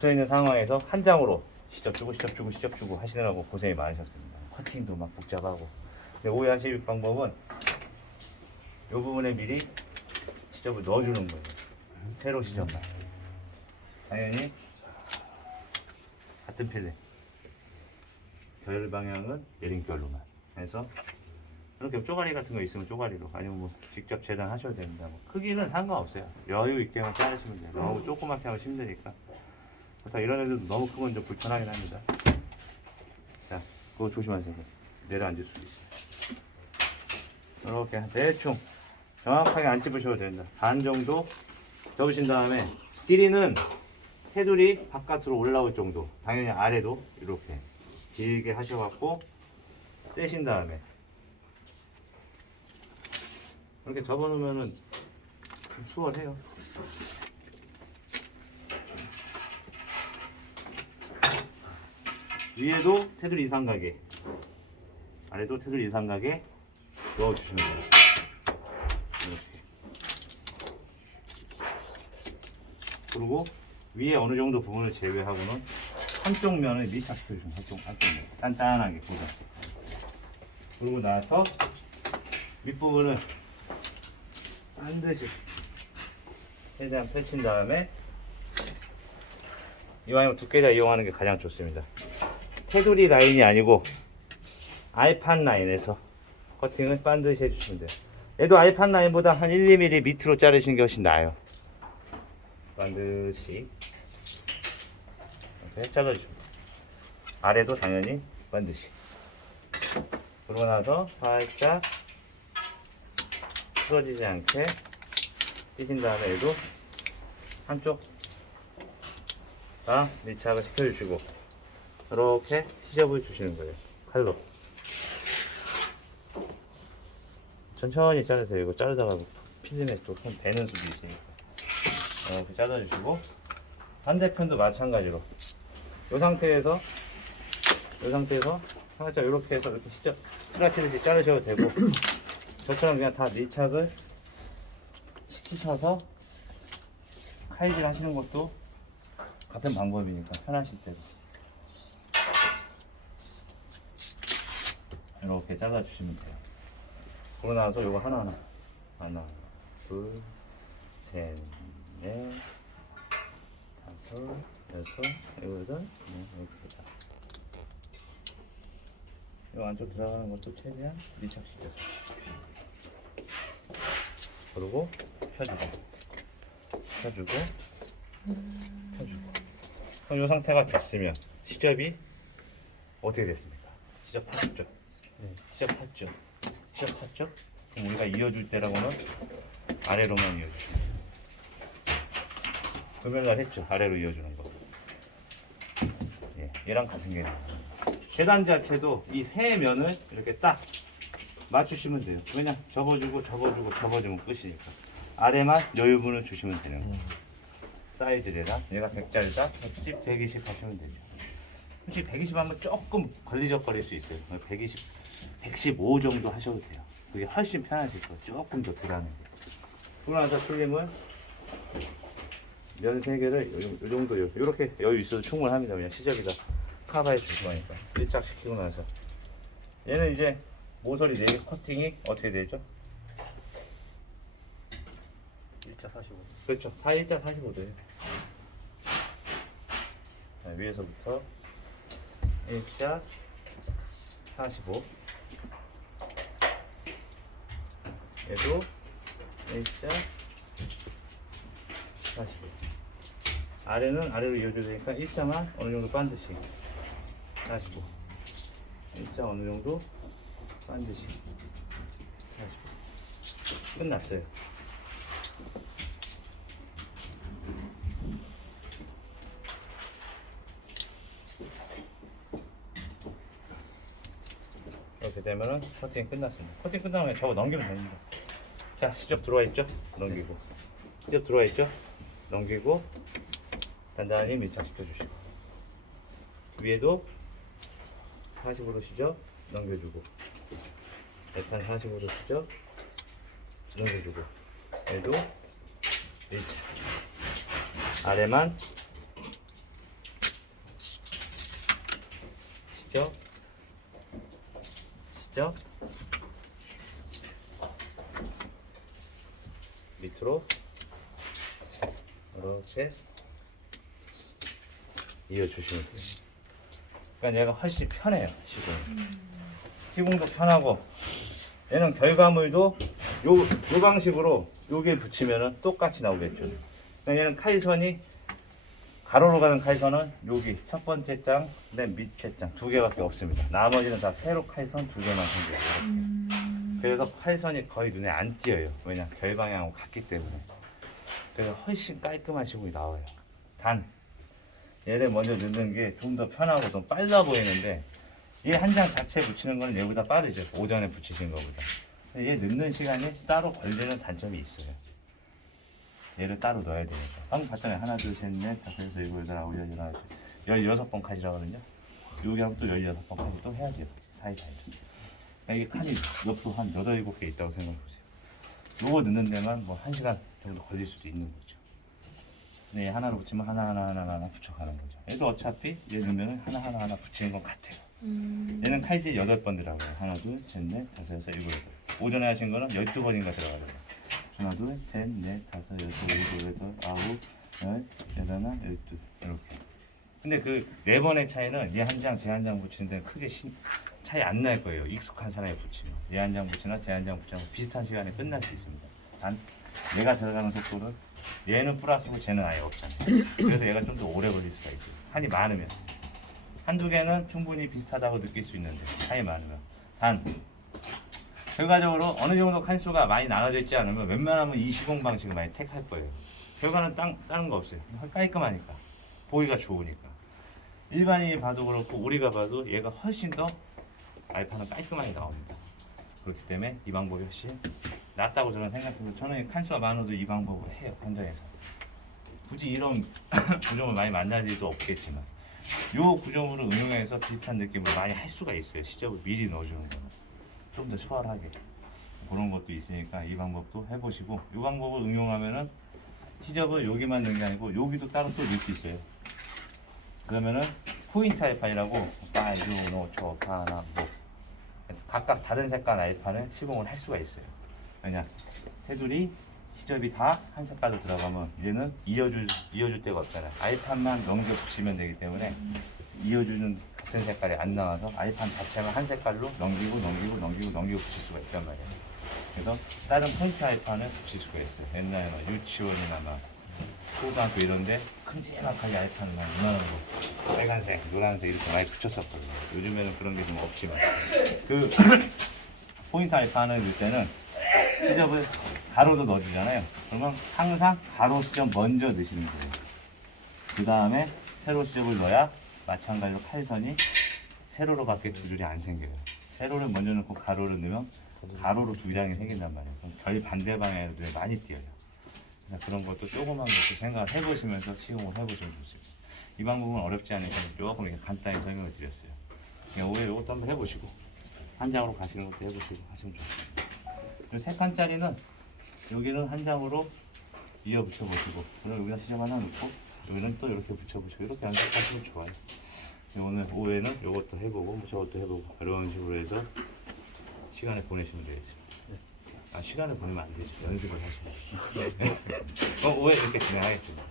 붙어있는 상황에서 한 장으로 시접 주고 하시느라고 고생이 많으셨습니다. 커팅도 막 복잡하고. 오해하실 방법은 이 부분에 미리 시접을 넣어주는 거예요. 세로 시접만. 당연히 같은 필름. 절 방향은 내림결로만 해서 이렇게 쪼가리 같은 거 있으면 쪼가리로, 아니면 뭐 직접 재단하셔도 됩니다. 뭐 크기는 상관없어요. 여유 있게만 자르시면 돼요. 너무 조그맣게 하면 힘드니까. 그래서 이런 애들도 너무 크면 좀 불편하긴 합니다. 자, 그거 조심하세요. 내려앉을 수도 있어요. 이렇게 대충 정확하게 안 찝으셔도 된다. 반 정도 접으신 다음에 길이는 테두리 바깥으로 올라올 정도, 당연히 아래도 이렇게 길게 하셔갖고 떼신 다음에 이렇게 접어놓으면은 좀 수월해요. 위에도 테두리 이상가게, 아래도 테두리 이상가게 넣어주시면 돼요. 이렇게. 그리고 위에 어느 정도 부분을 제외하고는 한쪽 면을 밀착시켜주시면 한쪽 면 단단하게 고정. 그러고 나서 밑부분을 반드시 최대한 펼친 다음에 이왕이면 두께자 이용하는 게 가장 좋습니다. 테두리 라인이 아니고 알판 라인에서 커팅을 반드시 해주시면 돼요. 얘도 알판 라인보다 한 1, 2mm 밑으로 자르시는 게 훨씬 나아요. 반드시 이렇게 잘라주시면 돼요. 아래도 당연히 반드시. 그러고 나서 살짝 풀어지지 않게 띄신 다음에 얘도 한쪽 다 밀착을 시켜주시고 이렇게 시접을 주시는 거예요. 칼로 천천히 자르세요. 이거 자르다가 필름에 또 손 베는 수도 있으니까 이렇게 잘라주시고, 반대편도 마찬가지로 이 상태에서 살짝 이렇게 해서 이렇게 시접 스라치듯이 자르셔도 되고, 저처럼 그냥 다 밀착을 시키셔서 칼질 하시는 것도 같은 방법이니까 편하실 때도 이렇게 잘라주시면 돼요. 그러고 나서 요거 하나, 둘, 셋, 넷, 다섯, 여섯, 일곱, 여덟, 이렇게 다. 요 안쪽 들어가는 것도 최대한 밀착시켜서. 그리고 펴주고. 그럼 이 상태가 됐으면 시접이 어떻게 됐습니까? 시접 탔죠? 네. 시접 탔죠? 그럼 우리가 이어줄 때라고는 아래로만 이어주시면 돼요. 금요일날 했죠? 아래로 이어주는 거. 예, 얘랑 같은 개념. 계단 자체도 이 세 면을 이렇게 딱 맞추시면 돼요. 그냥 접어주면 끝이니까. 아래만 여유분을 주시면 되는 거예요. 사이즈 대상, 얘가 100짜리다, 110, 120 하시면 되죠. 솔직히 120 하면 조금 걸리적거릴 수 있어요. 120, 115 정도 하셔도 돼요. 그게 훨씬 편하실 거예요. 조금 더 덜하는 게. 그러고 나서 필름을 면 3개를 이 정도 이렇게 여유 있어도 충분합니다. 그냥 시접이다 커버해 주실 거니까. 밀착시키고 나서 얘는 이제 모서리 4개 커팅이 어떻게 되죠? 일자 45. 그렇죠. 다 일자 45도예요. 위에서부터 일자 45. 얘도 일자 45. 아래는 아래로 이어줘야 되니까 일자만 어느 정도 반드시 45. 일자 어느 정도 반드시 45. 끝났어요. 이렇게 되면은 커팅이 끝났습니다. 커팅 끝나면 저거 넘기면 됩니다. 자, 시접 들어와 있죠? 넘기고. 시접 들어와 있죠? 넘기고 단단히 밀착시켜 주시고, 위에도 40으로 시접 넘겨주고, 대판 40으로 시접 넘겨주고, 얘도 밀착. 아래만 직접 밑으로 이렇게 이어주시면 돼요. 그러니까 얘가 훨씬 편해요. 시공도 편하고 얘는 결과물도 요 방식으로 여기에 붙이면은 똑같이 나오겠죠. 그러니까 얘는 카이선이 가로로 가는 카이선은 여기 첫 번째 장, 그다음 밑에 장 두 개밖에 없습니다. 나머지는 다 세로 카이선 두 개만 생겨요. 그래서 카이선이 거의 눈에 안 띄어요. 왜냐 결방향하고 같기 때문에. 그래서 훨씬 깔끔한 시공이 나와요. 단 얘를 먼저 넣는 게 좀 더 편하고 좀 빨라 보이는데 얘 한 장 자체 붙이는 거는 얘보다 빠르죠. 오전에 붙이신 거보다. 얘 넣는 시간이 따로 걸리는 단점이 있어요. 얘를 따로 넣어야 되니까. 방금 봤잖아요. 하나, 둘, 셋, 넷, 다섯, 여섯, 일곱, 여덟, 아홉, 열, 열하나, 16번 칸이라거든요. 여기 하면 또 16번 칸을 또 해야지. 사이사이로. 그러니까 이게 칸이 옆으로 한 8, 7개 있다고 생각해보세요. 요거 넣는 데만 뭐 1시간 정도 걸릴 수도 있는 거죠. 근데 얘 하나로 붙이면 하나 붙여가는 거죠. 얘도 어차피 얘 넣으면 하나 붙이는 것 같아요. 얘는 카이지 8번 들어가요. 하나, 둘, 셋, 넷, 다섯, 여섯, 일곱, 여덟. 오전에 하신 거는 12번인가 들어가요. 하나, 둘, 셋, 넷, 다섯, 여섯, 일곱, 여덟, 아홉, 열, 열하나, 열둘 이렇게. 근데 그 4번의 차이는 얘 한 장, 쟤 한 장 붙이는 데는 크게 차이 안 날 거예요. 익숙한 사람이 붙이면. 얘 한 장 붙이나 쟤 한 장 붙이나 비슷한 시간에 끝날 수 있습니다. 단 얘가 들어가는 속도는 얘는 플러스고 쟤는 아예 없잖아요. 그래서 얘가 좀 더 오래 걸릴 수가 있어요. 칸이 많으면. 한두 개는 충분히 비슷하다고 느낄 수 있는데 칸이 많으면. 단 결과적으로 어느 정도 칸수가 많이 나눠져 있지 않으면 웬만하면 이 시공 방식을 많이 택할 거예요. 결과는 다른 거 없어요. 깔끔하니까. 보기가 좋으니까. 일반인이 봐도 그렇고 우리가 봐도 얘가 훨씬 더 알파는 깔끔하게 나옵니다. 그렇기 때문에 이 방법이 훨씬 낫다고 저는 생각해서 저는 칸수가 많아도 이 방법을 해요. 현장에서. 굳이 이런 구조물 많이 만날 일도 없겠지만 요 구조물을 응용해서 비슷한 느낌으로 많이 할 수가 있어요. 시접을 미리 넣어주는 거는. 좀 더 수월하게 그런 것도 있으니까 이 방법도 해보시고 이 방법을 응용하면은 시접을 여기만 넣는 게 아니고 여기도 따로 또 넣을 수 있어요. 그러면은 포인트 알판이라고 빨주, 노초, 파나 뭐 각각 다른 색깔 알판을 시공을 할 수가 있어요. 왜냐 테두리 시접이 다 한 색깔로 들어가면 얘는 이어줄 데가 없잖아요. 알판만 넘겨 붙이면 되기 때문에 이어주는 같은 색깔이 안 나와서 알판 자체가 한 색깔로 넘기고 붙일 수가 있단 말이에요. 그래서 다른 포인트 알판을 붙일 수가 있어요. 옛날에 막 유치원이나 막 초등학교 이런데 큼지막하게 알판을 막 이만한 거 빨간색, 노란색 이렇게 많이 붙였었거든요. 요즘에는 그런 게 좀 없지만 그 포인트 알판을 넣을 때는 시접을 가로로 넣어주잖아요. 그러면 항상 가로 시접 먼저 넣으시는 거예요. 그 다음에 세로 시접을 넣어야 마찬가지로 칼선이 세로로밖에 두 줄이 안 생겨요. 세로를 먼저 넣고 가로를 넣으면 가로로 두 장이 생긴단 말이에요. 그럼 결 반대 방향으로 많이 띄어요. 그래서 그런 것도 조그만 것도 생각을 해보시면서 시공을 해보시면 좋습니다. 이 방법은 어렵지 않으니까 조금 이렇게 간단히 설명을 드렸어요. 그냥 오히려 이것도 한번 해보시고 한 장으로 가시는 것도 해보시고 하시면 좋습니다. 그리고 3칸짜리는 여기는 한 장으로 이어 붙여보시고 그리고 여기다 시접 하나 넣고 여기는 또 이렇게 붙여보시고 이렇게 연습하시면 좋아요. 오늘 오후에는 이것도 해보고 뭐 저것도 해보고 이런 식으로 해서 시간을 보내시면 되겠습니다. 시간을 보내면 안 되죠. 연습을 하시면. 오후에 이렇게 진행하겠습니다.